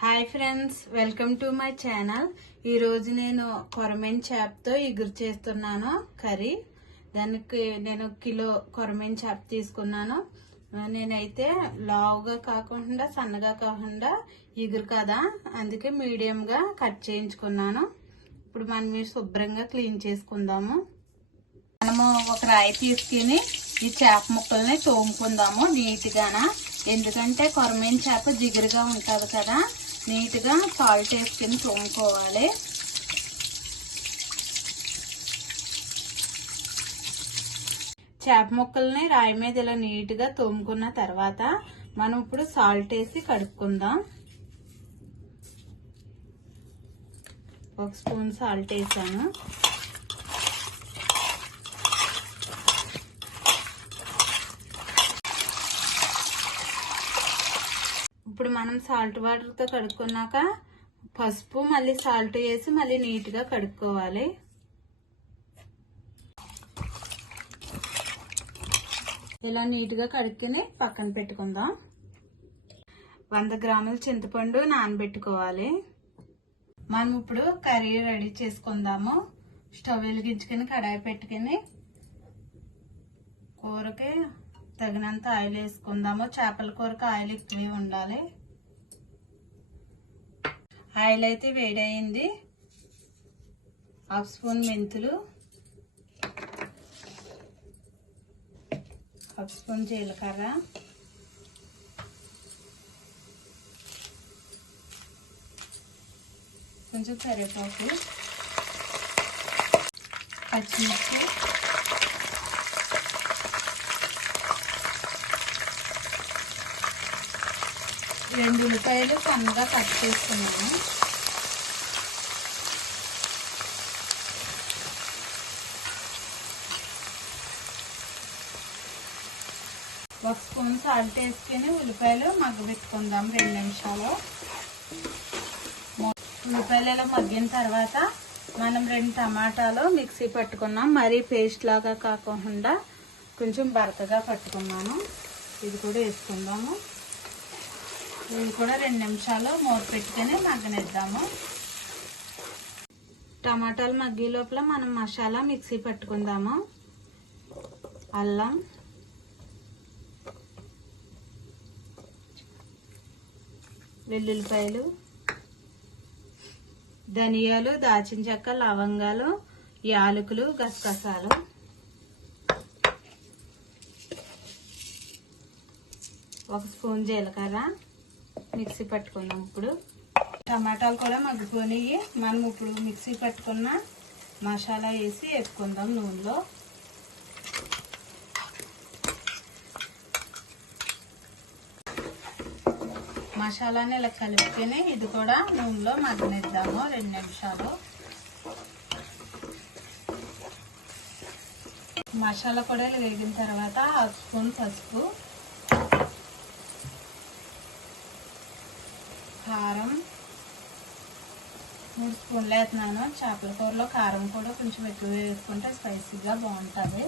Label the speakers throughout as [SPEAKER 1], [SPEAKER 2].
[SPEAKER 1] Hi friends welcome to my channel. ఈరోజు నేను కొరమేన్ చేపతో ఇగురు చేస్తున్నాను కర్రీ. దానికి నేను కిలో కొరమేన్ చేప తీసుకున్నాను. నేనైతే లావుగా కాకుండా సన్నగా కాకుండా ఇగురు కదా అందుకే మీడియంగా కట్ చేయించుకున్నాను. ఇప్పుడు మనం మీరు శుభ్రంగా క్లీన్ చేసుకుందాము. మనము ఒక రాయి తీసుకుని ఈ చేప ముక్కల్ని తోముకుందాము నీట్గాన. ఎందుకంటే కొరమైన చేప జిగురుగా ఉంటుంది కదా నీట్గా సాల్ట్ వేసుకుని తోముకోవాలి. చేప ముక్కల్ని రాయి మీద ఇలా నీట్గా తోముకున్న తర్వాత మనం ఇప్పుడు సాల్ట్ వేసి కడుక్కుందాం. ఒక స్పూన్ సాల్ట్ వేసాను ఇప్పుడు మనం సాల్ట్ వాటర్తో కడుక్కున్నాక పసుపు మళ్ళీ సాల్ట్ వేసి మళ్ళీ నీట్గా కడుక్కోవాలి. ఇలా నీట్గా కడుక్కుని పక్కన పెట్టుకుందాం. వంద గ్రాముల చింతపండు నానబెట్టుకోవాలి. మనం ఇప్పుడు కర్రీ రెడీ చేసుకుందాము. స్టవ్ వెలిగించుకొని కడాయి పెట్టుకుని కూరకి తగినంత ఆయిల్ వేసుకుందాము. చేపల కూరకు ఆయిల్ ఎక్కువ ఉండాలి. ఆయిల్ అయితే వేడయింది. హాఫ్ స్పూన్ మెంతులు. హాఫ్ స్పూన్ జీలకర్ర. కొంచెం కరివేపాకు. పచ్చిమిర్చి. రెండు ఉల్లిపాయలు సన్నగా కట్ చేసుకున్నాను. ఒక స్పూన్ సాల్ట్ వేసుకుని ఉల్లిపాయలు మగ్గబెట్టుకుందాం రెండు నిమిషాలు. ఉల్లిపాయలు మగ్గిన తర్వాత మనం రెండు టమాటాలు మిక్సీ పట్టుకున్నాం. మరీ పేస్ట్ లాగా కాకుండా కొంచెం బరకగా పట్టుకున్నాను. ఇది కూడా వేసుకుందాము. ఇవి కూడా రెండు నిమిషాలు మూత పెట్టుకొని మగ్గనిద్దాము. టమాటాలు మగ్గే లోపల మనం మసాలా మిక్సీ పట్టుకుందాము. అల్లం. వెల్లుల్లిపాయలు. ధనియాలు దాచిన చెక్క లవంగాలు యాలకులు గసగసాలు. ఒక స్పూన్ జీలకర్ర. మిక్సీ పట్టుకుందాం ఇప్పుడు. టమాటాలు కూడా మగ్గిపోయి మనం ఇప్పుడు మిక్సీ పట్టుకున్న మసాలా వేసి వేసుకుందాం నూనెలో. మసాలాని ఇలా కలుపుకొని ఇది కూడా నూనెలో మగ్గనిద్దాము రెండు నిమిషాలు. మసాలా కూడా వేగిన తర్వాత హాఫ్ స్పూన్ పసుపు. కారం మూడు స్పూన్లు వేస్తున్నాను. చేపల కూరలో కారం కూడా కొంచెం ఎక్కువ వేసుకుంటే స్పైసీగా బాగుంటుంది.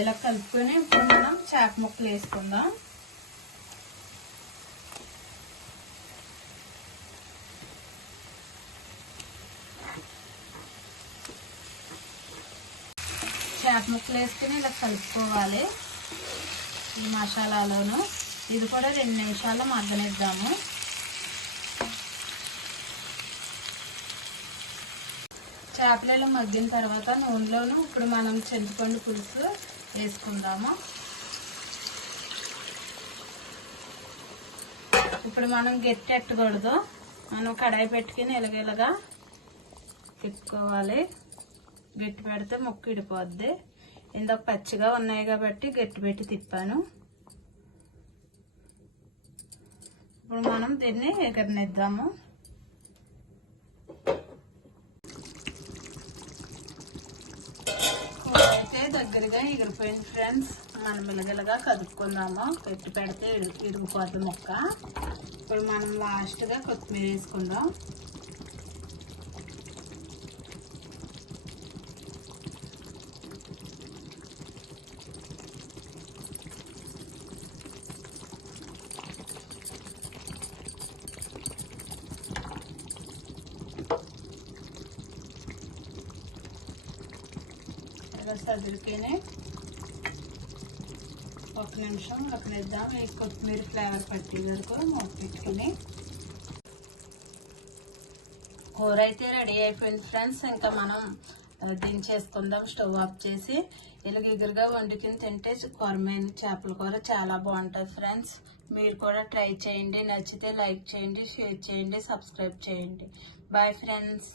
[SPEAKER 1] ఇలా కలుపుకొని ఇప్పుడు మనం చేప ముక్కలు వేసుకుందాం. చేప ముక్కలు వేసుకుని ఇలా కలుపుకోవాలి. ఈ మసాలాలోను. ఇది కూడా రెండు నిమిషాలు మగ్గనిద్దాము. చేపలు ఇలా మగ్గిన తర్వాత నూనెలోను ఇప్పుడు మనం చింతపండు పులుసు వేసుకుందాము. ఇప్పుడు మనం గట్టి ఎట్టకూడదు. మనం కడాయి పెట్టుకుని ఇలాగ తిప్పుకోవాలి. గట్టి పెడితే ముక్కు ఇడిపోద్ది. ఇందాక పచ్చిగా ఉన్నాయి కాబట్టి గట్టి పెట్టి తిప్పాను. ఇప్పుడు మనం దీన్ని ఎగరనిద్దాము. అయితే దగ్గరగా ఎగిరిపోయింది ఫ్రెండ్స్. మనం మిలగలగా కదుపుకుందాము. పెట్టి పెడితే ఇడి ఇడిగిపోద్ది ముక్క. ఇప్పుడు మనం లాస్ట్గా కొత్తిమీర వేసుకుందాం. ఇలా సదురుకిని ఒక నిమిషం ఉడకనిద్దాం ఈ కొత్తిమీర ఫ్లేవర్ పట్టి వరకు మూత పెట్టుకుని కూర అయితే రెడీ అయిపోయింది ఫ్రెండ్స్ ఇంకా మనం దించేసుకుందాం స్టవ్ ఆఫ్ చేసి. ఇలాగ ఎగురుగా వండుకుని తింటే కొరమైన చేపల కూర చాలా బాగుంటుంది ఫ్రెండ్స్ మీరు కూడా ట్రై చేయండి. నచ్చితే లైక్ చేయండి షేర్ చేయండి సబ్స్క్రైబ్ చేయండి. Bye friends